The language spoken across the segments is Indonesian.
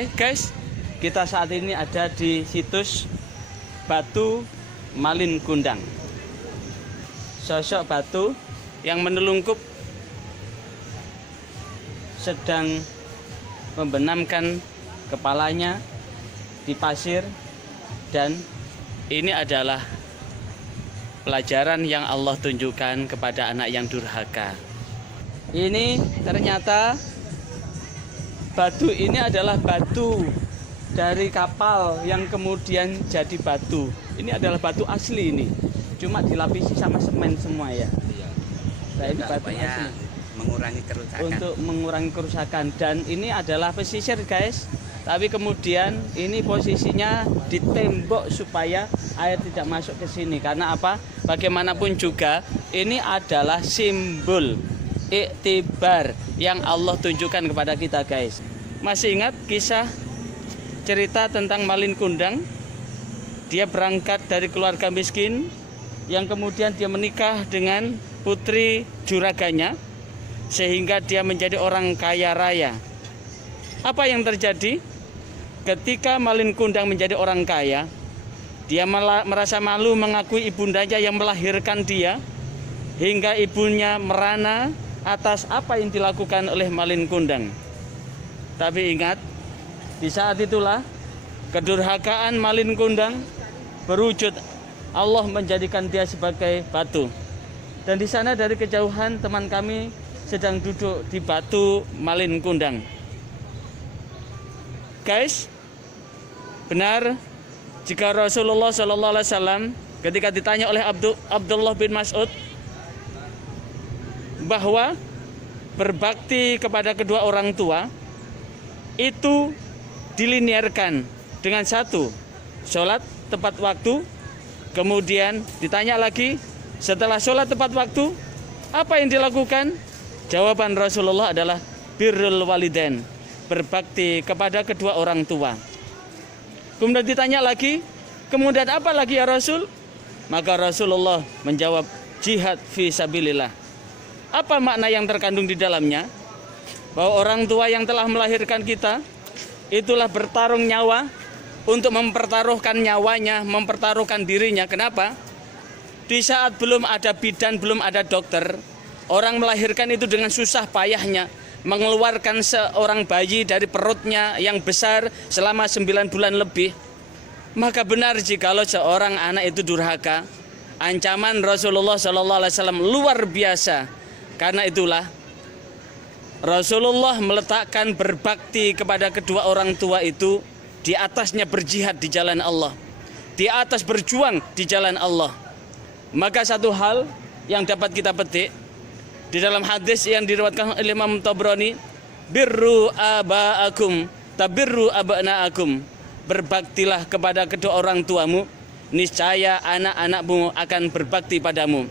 Oke guys, kita saat ini ada di situs Batu Malin Kundang. Sosok batu yang menelungkup sedang membenamkan kepalanya di pasir, dan ini adalah pelajaran yang Allah tunjukkan kepada anak yang durhaka. Ini ternyata batu ini adalah batu dari kapal yang kemudian jadi batu. Ini adalah batu asli ini, cuma dilapisi sama semen semua ya. Nah, ini batu asli. Mengurangi kerusakan. Untuk mengurangi kerusakan, dan ini adalah pesisir guys. Tapi kemudian ini posisinya di tembok supaya air tidak masuk ke sini. Karena apa? Bagaimanapun juga ini adalah simbol iktibar yang Allah tunjukkan kepada kita guys. Masih ingat kisah cerita tentang Malin Kundang? Dia berangkat dari keluarga miskin yang kemudian dia menikah dengan putri juraganya sehingga dia menjadi orang kaya raya. Apa yang terjadi? Ketika Malin Kundang menjadi orang kaya, dia merasa malu mengakui ibundanya yang melahirkan dia, hingga ibunya merana atas apa yang dilakukan oleh Malin Kundang. Tapi ingat, di saat itulah kedurhakaan Malin Kundang berwujud, Allah menjadikan dia sebagai batu. Dan di sana dari kejauhan teman kami sedang duduk di batu Malin Kundang. Guys, benar jika Rasulullah SAW ketika ditanya oleh Abdullah bin Mas'ud bahwa berbakti kepada kedua orang tua itu dilinearkan dengan satu, sholat tepat waktu. Kemudian ditanya lagi, setelah sholat tepat waktu apa yang dilakukan? Jawaban Rasulullah adalah birrul walidain, berbakti kepada kedua orang tua. Kemudian ditanya lagi, kemudian apa lagi ya Rasul? Maka Rasulullah menjawab, jihad fi sabilillah. Apa makna yang terkandung di dalamnya? Bahwa orang tua yang telah melahirkan kita itulah bertarung nyawa untuk mempertaruhkan nyawanya, mempertaruhkan dirinya. Kenapa? Di saat belum ada bidan, belum ada dokter, orang melahirkan itu dengan susah payahnya mengeluarkan seorang bayi dari perutnya yang besar selama 9 bulan lebih. Maka benar jikalau seorang anak itu durhaka, ancaman Rasulullah SAW luar biasa. Karena itulah Rasulullah meletakkan berbakti kepada kedua orang tua itu di atasnya berjihad di jalan Allah, di atas berjuang di jalan Allah. Maka satu hal yang dapat kita petik di dalam hadis yang diriwayatkan oleh Imam Tabrani, birru aba'akum tabirru abna'akum, berbaktilah kepada kedua orang tuamu, niscaya anak-anakmu akan berbakti padamu.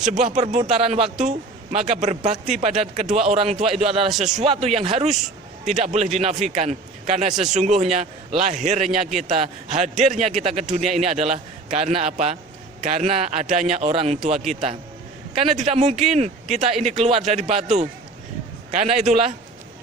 Sebuah perputaran waktu, maka berbakti pada kedua orang tua itu adalah sesuatu yang harus, tidak boleh dinafikan. Karena sesungguhnya lahirnya kita, hadirnya kita ke dunia ini adalah karena apa? Karena adanya orang tua kita. Karena tidak mungkin kita ini keluar dari batu. Karena itulah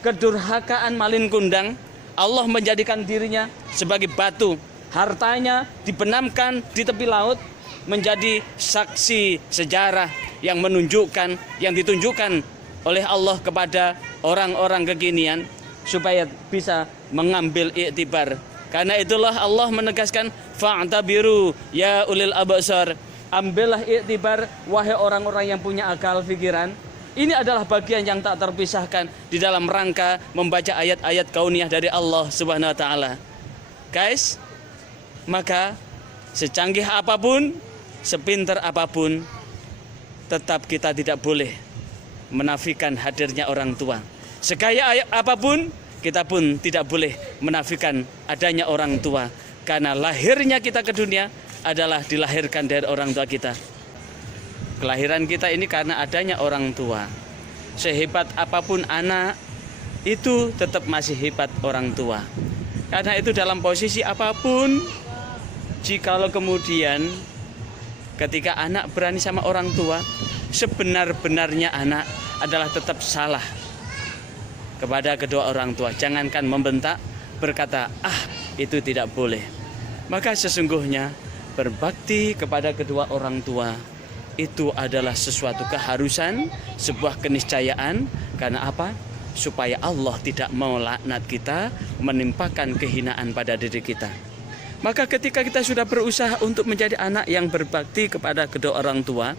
kedurhakaan Malin Kundang, Allah menjadikan dirinya sebagai batu. Hartanya dibenamkan di tepi laut menjadi saksi sejarah yang menunjukkan, yang ditunjukkan oleh Allah kepada orang-orang kekinian supaya bisa mengambil iktibar. Karena itulah Allah menegaskan fa'tabiru ya ulil absar, ambillah iktibar wahai orang-orang yang punya akal pikiran. Ini adalah bagian yang tak terpisahkan di dalam rangka membaca ayat-ayat kauniyah dari Allah Subhanahu wa taala. Guys, maka secanggih apapun, sepintar apapun, tetap kita tidak boleh menafikan hadirnya orang tua. Sekaya apapun, kita pun tidak boleh menafikan adanya orang tua. Karena lahirnya kita ke dunia adalah dilahirkan dari orang tua kita. Kelahiran kita ini karena adanya orang tua. Sehebat apapun anak, itu tetap masih hebat orang tua. Karena itu dalam posisi apapun, jikalau kemudian ketika anak berani sama orang tua, sebenar-benarnya anak adalah tetap salah kepada kedua orang tua. Jangankan membentak, berkata, itu tidak boleh. Maka sesungguhnya berbakti kepada kedua orang tua itu adalah sesuatu keharusan, sebuah keniscayaan. Karena apa? Supaya Allah tidak melaknat kita, menimpakan kehinaan pada diri kita. Maka ketika kita sudah berusaha untuk menjadi anak yang berbakti kepada kedua orang tua,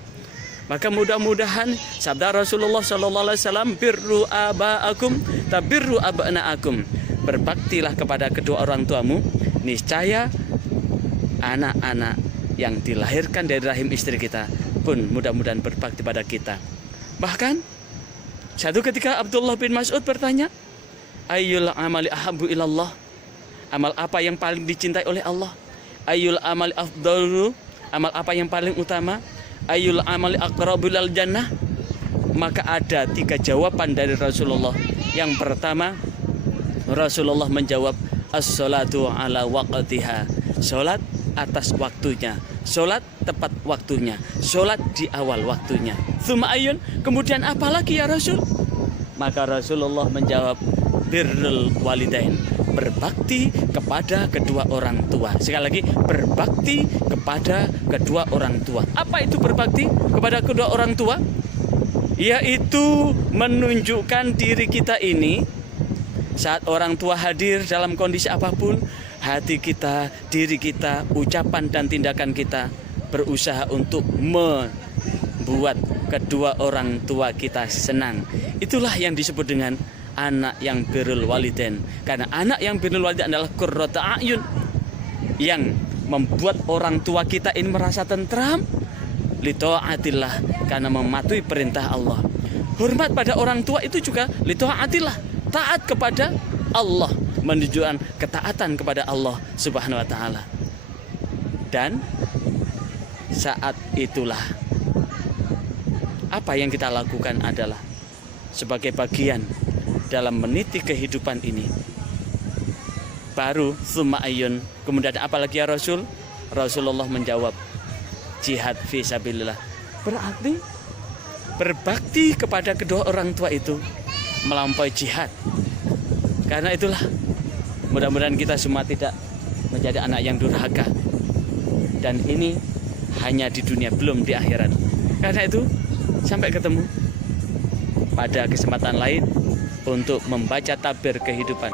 maka mudah-mudahan sabda Rasulullah SAW, birru aba'akum tabirru abna'akum. Berbaktilah kepada kedua orang tuamu, niscaya anak-anak yang dilahirkan dari rahim istri kita pun mudah-mudahan berbakti pada kita. Bahkan satu ketika Abdullah bin Mas'ud bertanya, ayyul amali ahabbu ilallah, amal apa yang paling dicintai oleh Allah? Ayyul amali afdalu, amal apa yang paling utama? Ayyul amali aqrabu ilal jannah. Maka ada 3 jawaban dari Rasulullah. Yang pertama, Rasulullah menjawab, as-salatu ala waqtiha, salat atas waktunya, salat tepat waktunya, salat di awal waktunya. Tsumma ayyun, kemudian apa lagi ya Rasul? Maka Rasulullah menjawab, birrul walidain, berbakti kepada kedua orang tua. Sekali lagi, berbakti kepada kedua orang tua. Apa itu berbakti kepada kedua orang tua? Yaitu menunjukkan diri kita ini saat orang tua hadir dalam kondisi apapun, hati kita, diri kita, ucapan dan tindakan kita berusaha untuk membuat kedua orang tua kita senang. Itulah yang disebut dengan anak yang birrul walidain. Karena anak yang birrul walidain adalah qurratu a'yun, yang membuat orang tua kita ini merasa tentram, li ta'atillah, karena mematuhi perintah Allah. Hormat pada orang tua itu juga li ta'atillah, taat kepada Allah, menunjukkan ketaatan kepada Allah Subhanahu wa taala. Dan saat itulah apa yang kita lakukan adalah sebagai bagian dalam meniti kehidupan ini. Baru tsumma ayyun, kemudian apalagi ya Rasul? Rasulullah menjawab, jihad fi sabilillah. Berarti berbakti kepada kedua orang tua itu melampaui jihad. Karena itulah mudah-mudahan kita semua tidak menjadi anak yang durhaka. Dan ini hanya di dunia, belum di akhirat. Karena itu sampai ketemu pada kesempatan lain untuk membaca tabir kehidupan.